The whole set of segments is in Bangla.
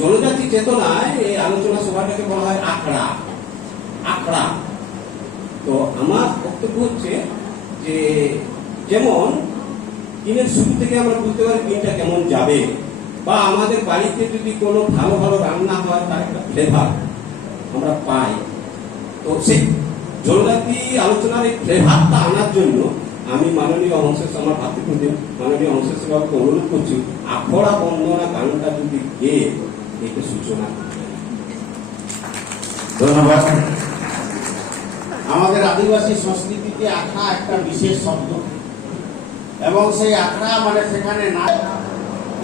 জনজাতি চেতনায় এই আলোচনা সভাটাকে বলা হয় আখড়া। আখড়া তো আমার বক্তব্য হচ্ছে যে যেমন দিনের শুরু থেকে আমরা বুঝতে পারি দিনটা কেমন যাবে, বা আমাদের বাড়িতে যদি কোনো ভালো ভালো রান্না হয় তার একটা ফ্লেভার আমরা পাই। তো সেই জনজাতি আলোচনার এই ফ্লেভারটা আনার জন্য আমি মাননীয় হংসেশ, আমার ভাতৃপ্রতিম মাননীয় হংসেশ বাবুকে অনুরোধ করছি আখড়া বন্দনা গানটা যদি গেয়ে এটা সূচনা। ধন্যবাদ। আমাদের আদিবাসী সংস্কৃতিতে আখড়া একটা বিশেষ শব্দ, এবং সেই আখড়া মানে সেখানে নাচ,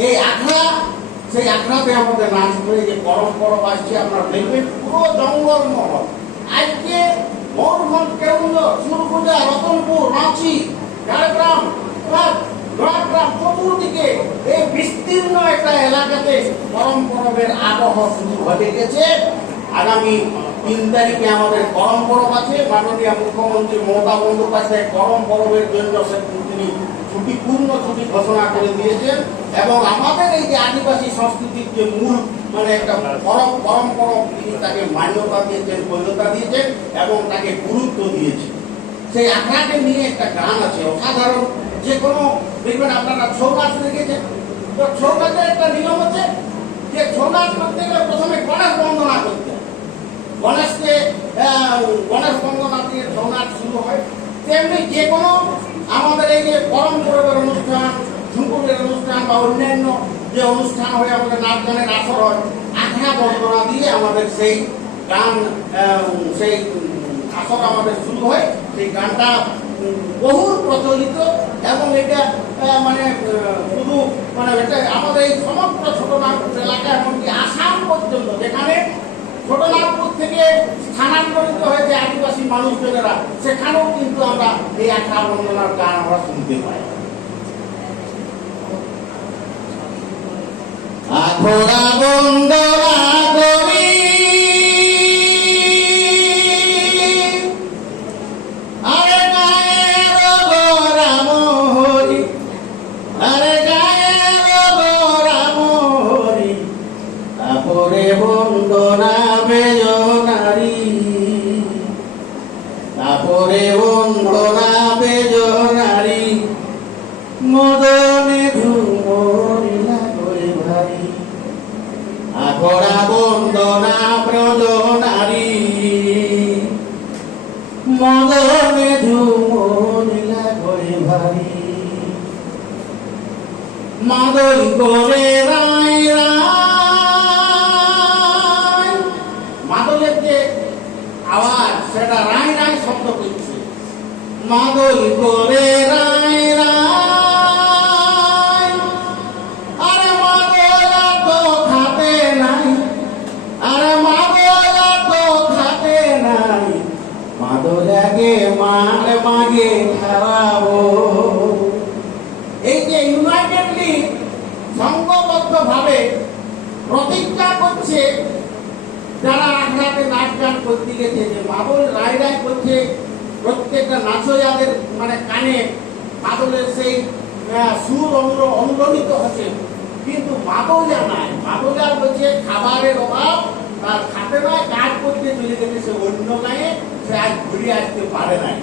এই আখড়া, সেই আখড়াতে আমাদের নাচ করে যে পরম্পরা আসছে আপনারা দেখবেন পুরো জঙ্গল মহল। আজকে ময়ূরভঞ্জ, কেউঝর, সুরগুজা, রতনপুর, রাঁচি, ঝাড়গ্রাম, নোয়াগ্রাম, চতুর্দিকে এই বিস্তীর্ণ একটা এলাকাতে করম পরবের আবহ শুরু হয়ে গেছে। আগামী 3 তারিখে আমাদের করম পরব আছে। মাননীয় মুখ্যমন্ত্রী মমতা বন্দ্যোপাধ্যায় করম পরবের জন্য তিনি ছুটি, পূর্ণ ছুটি ঘোষণা করে দিয়েছেন, এবং আমাদের এই যে আদিবাসী সংস্কৃতির যে মূল মানে একটা করম পরব তিনি তাকে মান্যতা দিয়েছেন, বৈধতা দিয়েছেন এবং তাকে গুরুত্ব দিয়েছেন। সেই আখড়াকে নিয়ে একটা গান আছে অসাধারণ। যে কোনো দেখবেন আপনারা ছৌ নাচ দেখেছেন, তো ছৌ নাচের একটা নিয়ম আছে যে ছৌ নাচ করতে গেলে প্রথমে গণেশ বন্দনা করতে হয়। গণেশকে গণেশ বন্দনা দিয়ে ছৌ নাচ শুরু হয়। তেমনি যে কোনো আমাদের এই যে করম পরবের অনুষ্ঠান, ঝুঁকুরের অনুষ্ঠান বা অন্যান্য যে অনুষ্ঠান হয়, আমাদের নাচ গানের আসর হয়, আখড়া বন্দনা দিয়ে আমাদের সেই গান, সেই আসর আমাদের শুরু হয়। সেই গানটা বহু প্রচলিত, এবং এটা মানে শুধু মানে এটা আমাদের এই সমগ্র ছোটনাগপুর এলাকা, এমনকি আসাম পর্যন্ত, যেখানে ছোটনাগপুর থেকে স্থানান্তরিত হয়েছে আদিবাসী মানুষজনেরা, সেখানেও কিন্তু আমরা এই আখড়া বন্দনার গান আমরা শুনতে পাই। আখড়া বন্দনা করি বন্দনা বেজনারি, তারপরে বন্দনা বেজনারি, মদনে ঝুমরিলা করে ভারী। আখড়া বন্দনা ব্রজনারী, মদনে ঝুমরিলা করে ভারী। মাদল করে রায় রায়, মাদলের যে আওয়াজ সেটা রায় রায় শব্দ করছে। মাদল করে রায় রায়, আরে মাদলা তো খাতে নাই, আরে মাদলা তো খাতে নাই, মাদলাকে মার মাগে খাওয়াবো। এই যে ইউনাইটেডলি সংঘবদ্ধ ভাবে প্রতিজ্ঞা করছে যারা আখড়াতে নাচ গান করতে গেছে, যে মাদল রায় রায় করছে, প্রত্যেকটা নাচয়াদের মানে কানে মাদলের সেই সুর অনুরণিত হচ্ছে, কিন্তু মাদলা নাই। মাদলা বলছে খাবারের অভাব, তার খাতে নয়, কাজ করতে চলে গেছে সে অন্য গায়ে, সে আজ ঘুরে আসতে পারে নাই।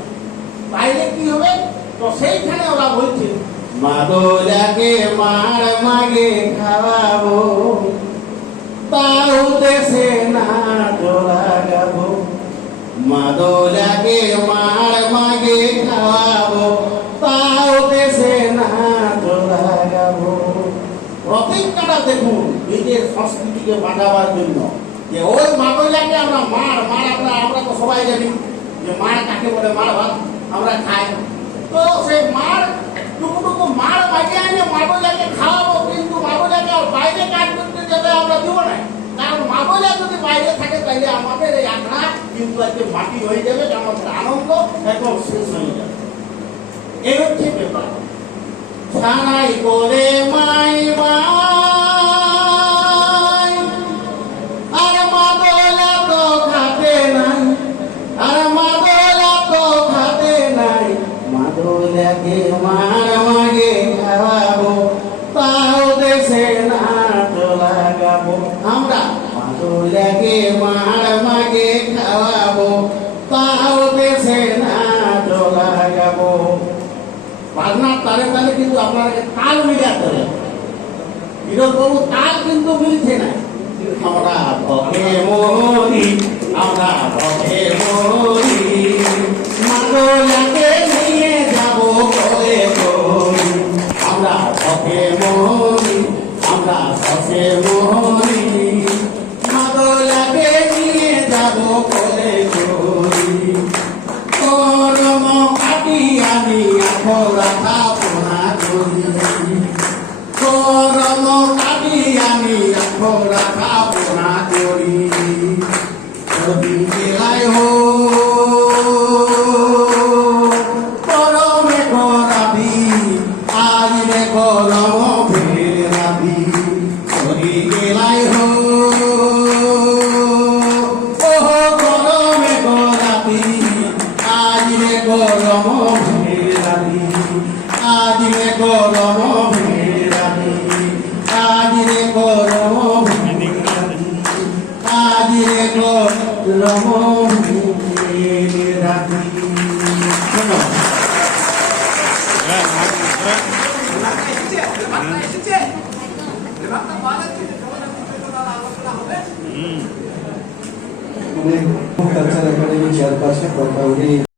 তাইলে কি হবে? তো সেইখানে ওরা বলছে মাদলাকে মার মাগে খাওয়াবো, তাও দেশে না জোড়া গাবো। মাদলাকে মার মাগে খাওয়াবো, তাও দেশে না জোড়া গাবো। প্রতিজ্ঞাটা দেখুন নিজের সংস্কৃতিকে বাঁচাবার জন্য, যে ওই মাদলাকে আমরা মার আমরা তো সবাই জানি যে মার কাকে বলে, মার ভাত আমরা খাই। তো সেই মার টুকু মার মাঝে আনে মাদলাকে খাওয়াবো, কিন্তু মাদলাকে আর বাইরে কাজ করতে যাবে আমরা দিব না। কারণ মাদলা যদি বাইরে থাকে তাহলে আমাদের এই আখড়া কিন্তু আজকে মাটি হয়ে যাবে, আমাদের আনন্দ একদম শেষ হয়ে যাবে। এই হচ্ছে ব্যাপার। ছানাই করে মাই মাই, আর মাদলা তো খাতে নাই, আর মাদলা তো খাতে নাই, মাদলাকে মার মাগে খাওয়াবো, তাও দেশে না লাগাবো। কিন্তু আপনাকে তাল মিলাতে হবে। বিনোদবাবু তাল কিন্তু মিলছে না। আমরা ভকে মরি, আমরা ভকে মরি, মাদলাকে নিয়ে যাব করে করি। আমরা ভকে মরি, আমরা ভকে মরি, মাদলাকে নিয়ে যাব করে করি। করম কাটি আমি আখরা কাপনা করি, করম কাটি আমি আখরা কাপনা করি। যদি গেলাই হো করমে করাবি, আজ রে করম ফেরাবি। যদি গেলাই হো করমে করাবি, আজ রে করম ফেরাবি, আজ রে করম ফেরাবি, আজ রে করম ফেরাবি, আজ রে করম ফেরাবি। ধন্যবাদ। Culture academy chairperson doctor